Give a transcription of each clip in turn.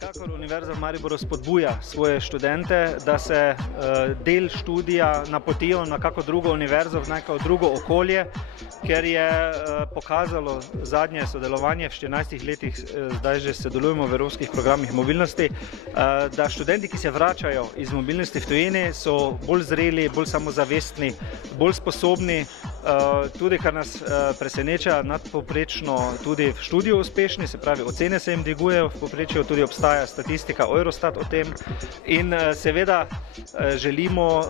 Vsekakor Univerza v Mariboru spodbuja svoje študente, da se del študija napotijo na kako drugo univerzo, v neko drugo okolje, ker je pokazalo zadnje sodelovanje v 14 letih, zdaj že sodelujemo v evropskih programih mobilnosti, da študenti, ki se vračajo iz mobilnosti v tujini, so bolj zreli, bolj samozavestni, bolj sposobni, tudi kar nas preseneča, nadpovprečno tudi v študiju uspešni, se pravi ocene se jim dvigujejo, v povprečju tudi obstaja statistika Eurostat o tem in seveda želimo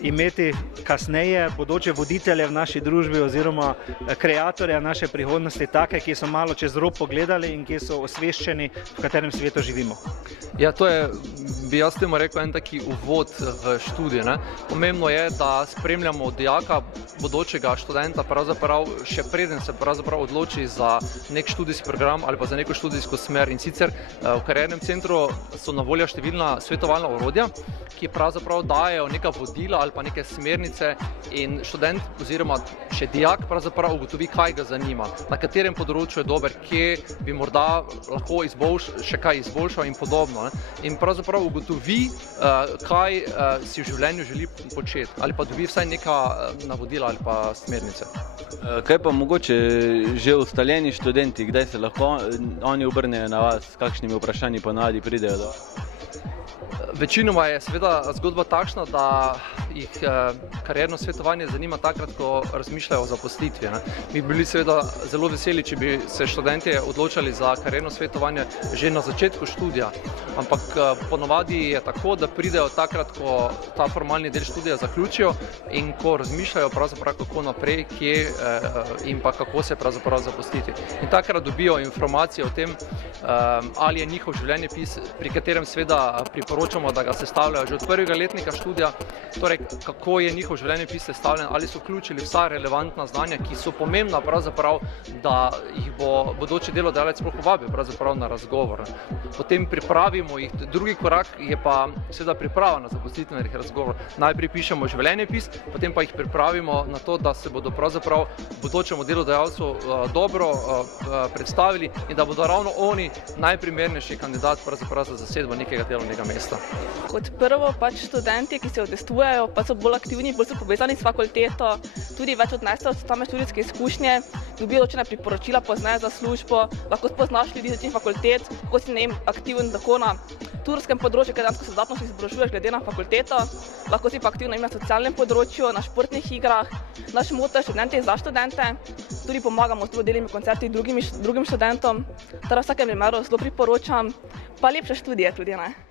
imeti kasneje bodoče voditelje v naši družbi oziroma kreatorja naše prihodnosti take, ki so malo čez rob pogledali in ki so osveščeni, v katerem svetu živimo. Ja, to je, bi jaz temu rekel, en taki uvod v študij. Pomembno je, da spremljamo dijaka, bodočega študenta, pravzaprav še preden se pravzaprav odloči za nek študijski program ali pa za neko študijsko smer. In sicer v kariernem centru so na voljo številna svetovalna orodja, ki pravzaprav dajejo neka vodila ali pa neke smernice in študent oziroma še dijak pravzaprav ugotovi, kaj ga zanima, na katerem področju je dober, kje bi morda lahko še kaj izboljšal in podobno. In pravzaprav ugotovi, kaj si v življenju želi početi ali pa dobi vsaj neka navodila ali pa smernice. Kaj pa mogoče že ustaljeni študenti, kdaj se lahko oni obrnejo na vas, s kakšnimi vprašanji ponavadi pridejo do vas? Večinoma je seveda zgodba takšna, da jih karierno svetovanje zanima takrat, ko razmišljajo o zaposlitvi. Mi bi bili seveda zelo veseli, če bi se študentje odločali za karierno svetovanje že na začetku študija, ampak ponovadi je tako, da pridejo takrat, ko ta formalni del študija zaključijo in ko razmišljajo pravzaprav kako naprej, kje in pa kako se pravzaprav zaposliti. In takrat dobijo informacije o tem, ali je njihov življenjepis, pri katerem seveda priporočamo, da ga sestavljajo že od prvega letnika študija, torej kako je njihov življenjepis sestavljen, ali so vključili vsa relevantna znanja, ki so pomembna pravzaprav, da jih bo bodoči delodajalec sploh povabil pravzaprav na razgovor. Potem pripravimo jih, drugi korak je pa seveda priprava na zaposlitveni razgovor. Najprej pišemo življenjepis, potem pa jih pripravimo na to, da se bodo pravzaprav bodočemu delodajalcu dobro predstavili in da bodo ravno oni najprimernejši kandidat pravzaprav za zasedbo nekega delovnega mesta. Kot prvo študenti, ki se udejstvujejo, pa so bolj aktivni, bolj so povezani s fakulteto, tudi več odnesejo same študijske izkušnje, dobijo določena priporočila pozneje za službo, lahko spoznaš ljudi z fakultet, ko si aktiven tako na turskem področju, ker dejansko se dodatno izobražuješ glede na fakulteto, lahko si pa aktivno na socialnem področju, na športnih igrah. Naš moto je študenti za študente, tudi pomagamo s delimi koncerti drugim študentom, v vsakem primeru zelo priporočam, pa lepše študije tudi, ne?